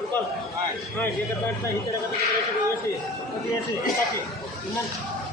રૂપાલ હા એક કરતા હિતર કરતા એસી પછી એસી એકાસી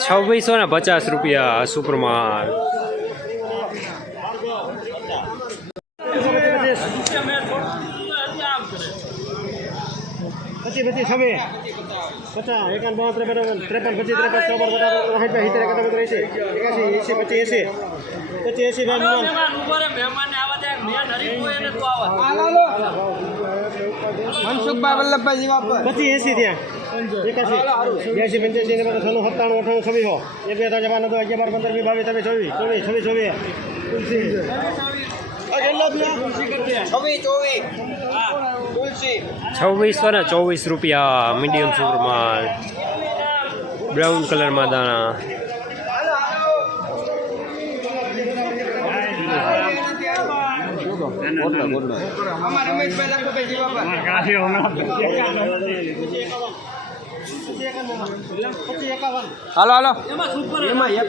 છવ્વીસો ને પચાસ રૂપિયા સુપરમાલ પચીસ પચીસ છવ્વીસ. પચાસ એકાવન બાવન ત્રેપન ત્રેપન પચીસ ત્રેપન ચોપન પચાસ સાઠ સિત્તેર એકાવન એસી એકાસી એસી પચીસ એસી. પચીસ એસી ભાઈ મનસુખભાઈ વલ્લભભાઈ જીવાપર પચીસ એસી ત્યાં એકાસી. બ્યાસી પંચ્યાસી ને બધા સત્તાણું અઠાણું છવ્વીસ હો. એક બે ત્રણ નવ અગિયાર બાર પંદર વીસ બાવીસ ત્રેવીસ ચોવીસ ચોવીસ છવ્વીસ ચોવીસ છવ્વીસ ચોવીસ. છવ્વીસો ને ચોવીસ રૂપિયા મીડિયમ સુપરમાલ બ્રાઉન કલરમાં દાણા. અમારા રમેશભાઈ લખુભાઈ જીવાપર પચીસ એકાવન હાલો હાલો એમાં એક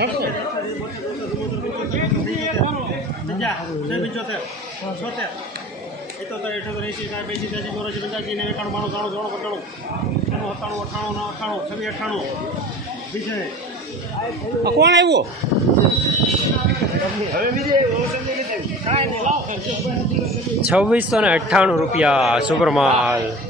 પચાસ એસી ને એકાવન બાવન ત્રેપન છવ્વીસ હો છવ્વીસ હો હાલો હાલો છવ્વીસો પૂરા મીડિયમ સુપરમાલ બ્રાઉની દાણા છવ્વીસો ને અઠાણું રૂપિયા મીડિયમ સુપરમાલ કોણ આવ્યું? છવ્વીસો ને અઠ્ઠાણું રૂપિયા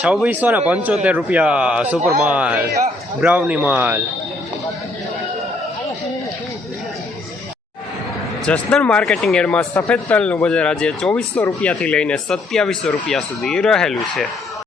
છવ્વીસો ને પંચોતેર રૂપિયા સુપર માલ બ્રાઉની માલ જસદણ માર્કેટિંગ એડમાં સફેદ તલનું બજાર આજે ચોવીસો રૂપિયાથી લઈને સત્યાવીસો રૂપિયા સુધી રહેલું છે.